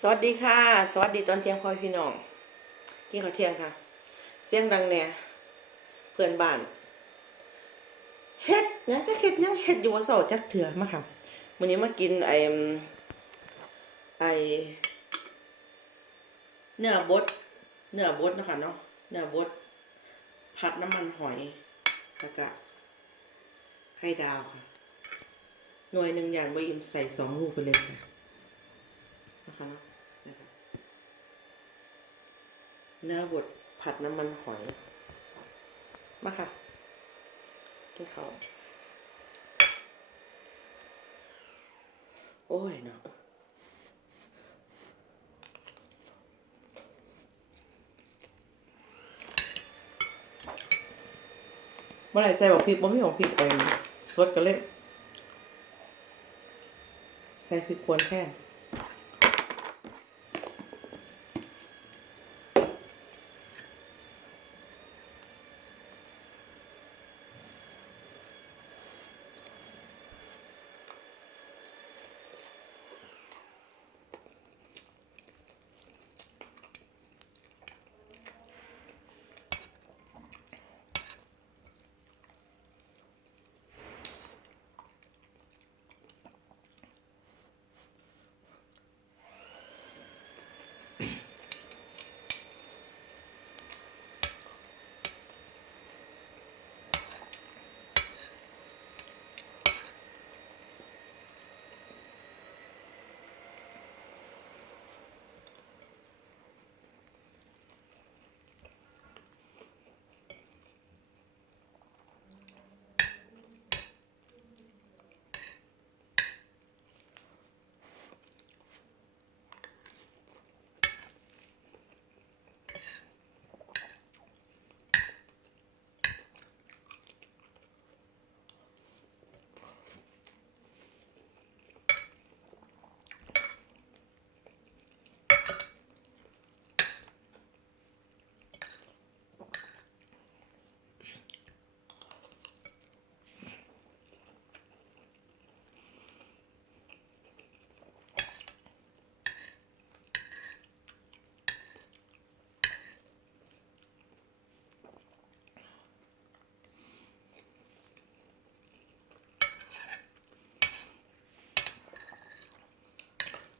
สวัสดีค่ะ สวัสดีตอนเที่ยงพ่อพี่น้อง กินข้าวเที่ยงค่ะ เสียงดังเนี่ยเพื่อนบ้านเฮ็ดยังจะเฮ็ดยังเฮ็ดอยู่ว่าเสาจักเถื่อมาค่ะมื้อนี้มากินไอ้ไอ้เนื้อบดเนื้อบดนะคะเนาะเนื้อบดผัดน้ำมันหอยแล้วก็ไข่ดาวค่ะ หน่วยหนึ่งอย่างใบอิ่มใส่สองลูกไปเลยค่ะ เนาะนะคะเนื้อบดผัดน้ำมันหอย มาค่ะกินข้าวโอ้ยเนาะเมื่อไรใส่บอกพริกบ่มีบอกพริกเองสดกันเลยใส่พริกควรแค่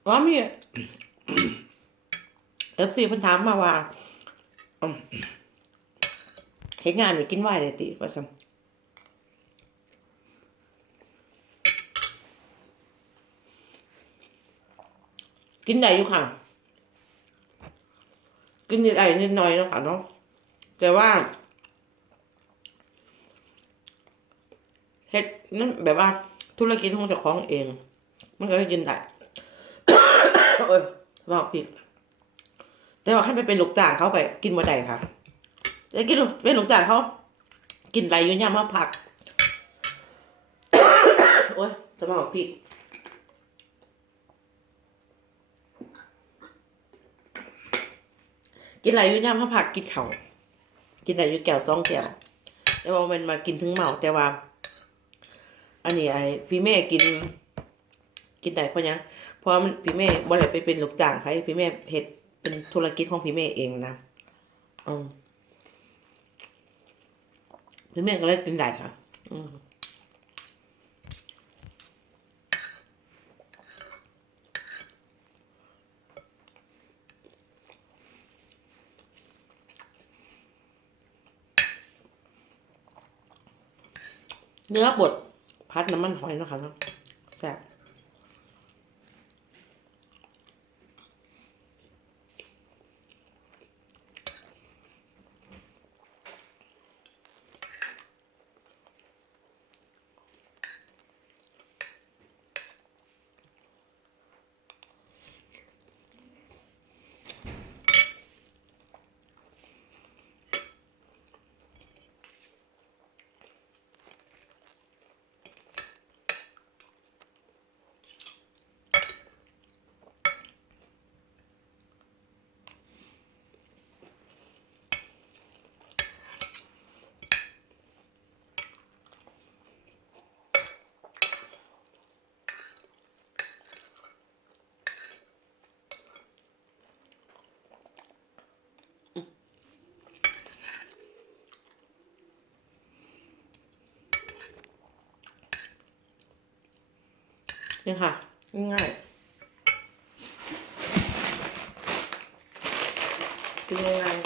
ว่ามีเอฟซีเพิ่นถามมาว่าเฮ็ดงานนี่กินไหวได้ติว่าซั่นกินได้อยู่ค่ะ กินนิดไอ้นิดหน่อยเนาะค่ะเนาะแต่ว่าเฮ็ดนั่นแบบว่าธุรกิจของเจ้าของเอง มันก็เลยกินได้ เอ้ยบอกผิดแต่ว่าขั้นไปเป็นลูกจ้างเขาไปกินบ่ได้ค่ะแต่กินเป็นลูกจ้างเขา กินไรยู่ยามมาผัก โอ้ยจะมาบอกผิดกินไรยู่ยามมาผักกินเขากินไรยู่แก้วสองแก้วแต่ว่ามันมากินถึงเมาแต่ว่า อันนี้ไอพี่แม่กิน กินได้เพราะยังเพราะมันพี่แม่บ่ได้ไปเป็นลูกจ้างไผพี่แม่เฮ็ดเป็นธุรกิจของพี่แม่เองนะอืมพี่แม่ก็เลยกินได้ค่ะ อืมเนื้อบดพัดน้ำมันหอยเนาะคะเนาะแซ่บ นี่ค่ะ ง่ายๆกินง่าย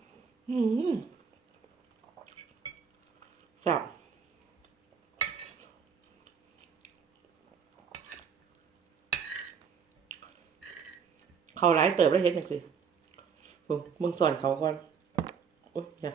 อืม จับเขาร้ายเติบแล้วเฮ็ดจังสิมึงสอนเขาก่อน โอ้ยอย่า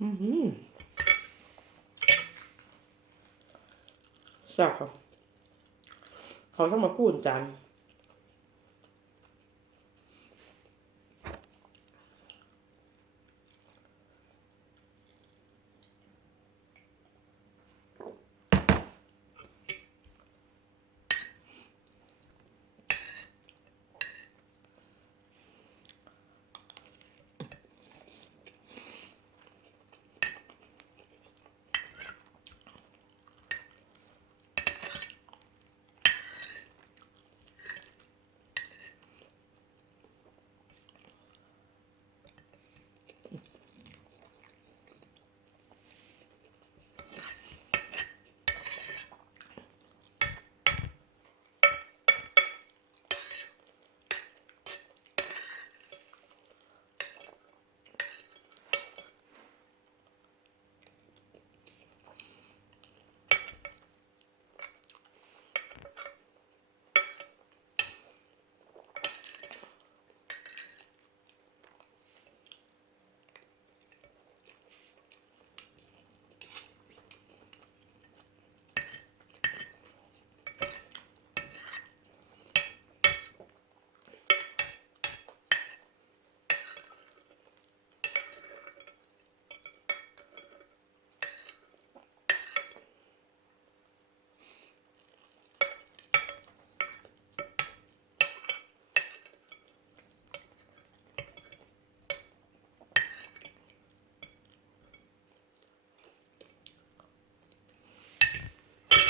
แซ่บครับ เขาต้องมาพูดจาน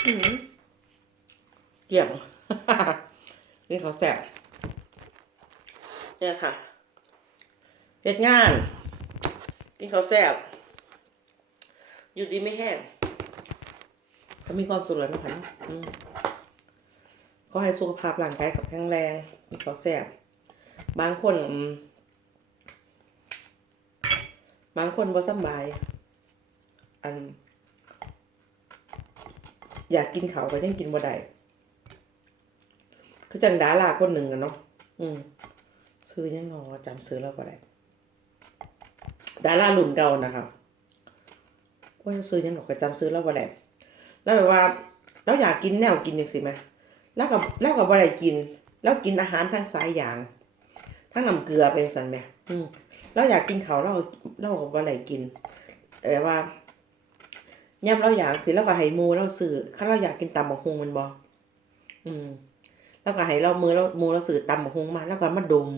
เกี่ยงนี่เขาแซ่บเนี่ยค่ะเฮ็ดงานที่เขาแซ่บอยู่ดีไม่แห้งก็มีความสุขแล้วนะคะก็ให้สุขภาพร่างกายกับแข็งแรงที่เขาแซ่บบางคนบางคนบ่สบาย อัน อยากกินเขาก็ยังกินบ่ได้คือจังดาราคนหนึ่งอะเนาะอืมซื้อยังงอจำซื้อแล้วบ่ได้ดารารุ่นเก่านะครับว่าซื้อยังหรอกก็จำซื้อแล้วบ่ได้แล้วแบบว่าเราอยากกินแนวกินจังซี่ไหมแล้วก็แล้วก็บ่ได้กิน แล้วกินอาหารทั้งสายอย่างทั้งน้ำเกลือเป็นสันแหม่อืมเราอยากกินเขาเราเราก็บ่ได้กินแต่ว่า ย่ำเราอยากสิแล้วก็ให้หมูเราซื้อถ้าเราอยากกินตำบักฮุงมันบ่อืมแล้วก็ให้เรามือเราหมูเราซื้อตำบักฮุงมาแล้วก็มาดม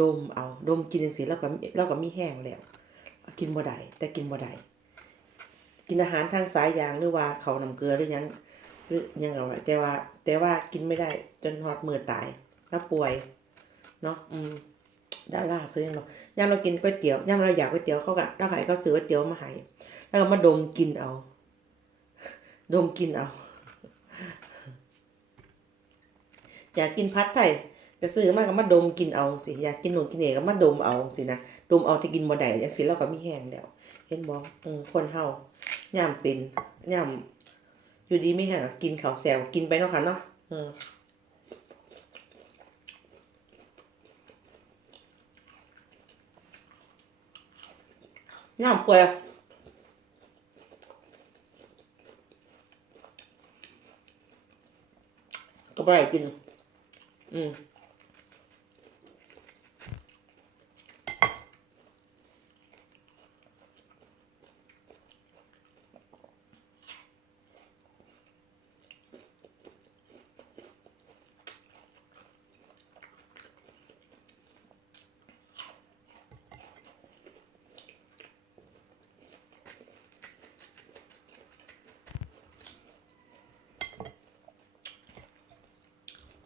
ดมเอา ดมกินจังซี่แล้วก็แล้วก็มีแห้งแล้ว กินบ่ได้แต่กินบ่ได้กินอาหารทางสายยางหรือว่าเขาน้ำเกลือหรือยังหรือยังเอาไว้แต่ว่า แต่ว่ากินไม่ได้ จนฮอดมือตายแล้วป่วยเนาะอืมดาราซื้อยังหรอกยามเรากินก๋วยเตี๋ยวยามเราอยากก๋วยเตี๋ยวเขาก็เราให้เขาซื้อก๋วยเตี๋ยวมาให้ แล้วมาดมกินเอา ดมกินเอาอยากกินพัดไทยจะซื้อมากก็มาดมกินเอาสิอยากกินหนมกินเอกก็มาดมเอาสินะดมเอาที่กินบ่ได้จังซี่เราก็มีแห้งแล้วเห็นบอืมคนเฮาย่ามเป็นย่ามอยู่ดีไม่แห้งกินข้าวแซวกินไปเนาะค่ะเนาะอืมย่ามเปื่อย บ่ได้กิน อืม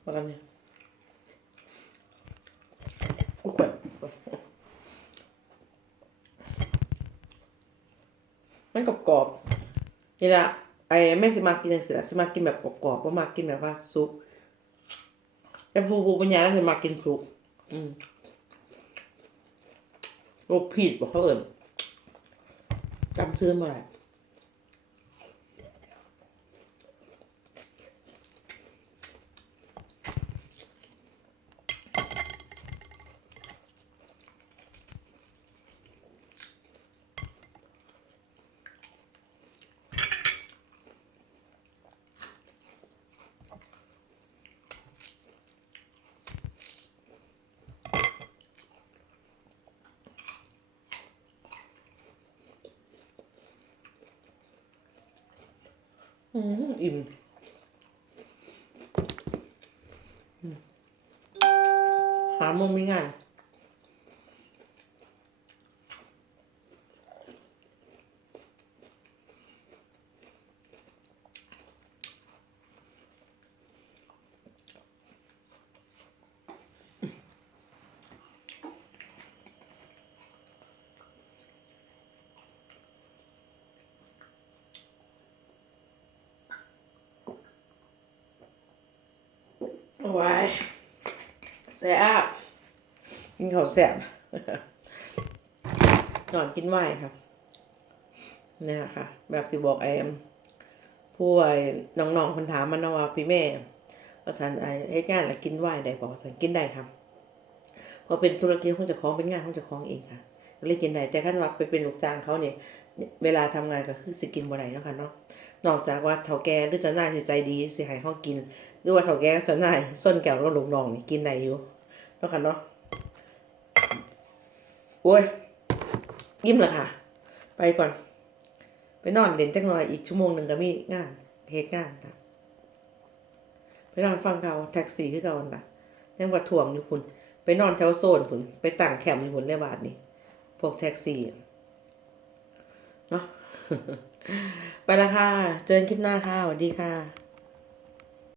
มากันเนี่ยโอ้ยมันกรอบกรอบๆนี่ละไอ้แม่สิมากินจังสิละสิมากินแบบกรอบกรอบว่ามากินแบบว่าซุปแต่ผู้ผู้ปัญญาแล้วสิมากินซุปอืมโรคผิดบอกเขาเอิญจำซื้อมาไห อืมอิ่มหามุมไม่ง่าน โอ้ยแซ่บกินข้าวแซ่บนอนกินไหวครับเนี่ยค่ะ แบบที่บอกไอ้ผู้ไอ้น้องๆคนถามมันนะว่าพี่แม่ว่าสันไอ้เฮ็ดงานแล้วกินไหวได้บอกสันกินได้ครับพอเป็นธุรกิจของเจ้าของเป็นงานของเจ้าของเองค่ะก็เลยกินได้แต่ขั้นว่าไปเป็นลูกจ้างเขาเนี่ยเวลาทำงานก็คือสิกินบ่ได้เนาะค่ะเนาะนอกจากว่าเฒ่าแก่หรือจ้านายสิใจดีสิให้เฮากิน หรือว่าเฒ่าแก่จ้านายส้นแก้วแล้วลูกน้องนี่กินได้อยู่เนาะค่ะเนาะโอ้ยยิ้มและค่ะ ไปก่อน ไปนอนเล่นจักหน่อยอีกชั่วโมงหนึ่งก็มีงานเหตุงานค่ะไปนอนฟังเขาแท็กซี่คือเก่าน่ะยังว่าถ่วงอยู่พุ่นไปนอนแถวโซนพุ่นไปตั้งแคมป์อยู่พุ่นในบาทนี่พวกแท็กซี่เนาะไปละค่ะ เจอกันคลิปหน้าค่ะสวัสดีค่ะ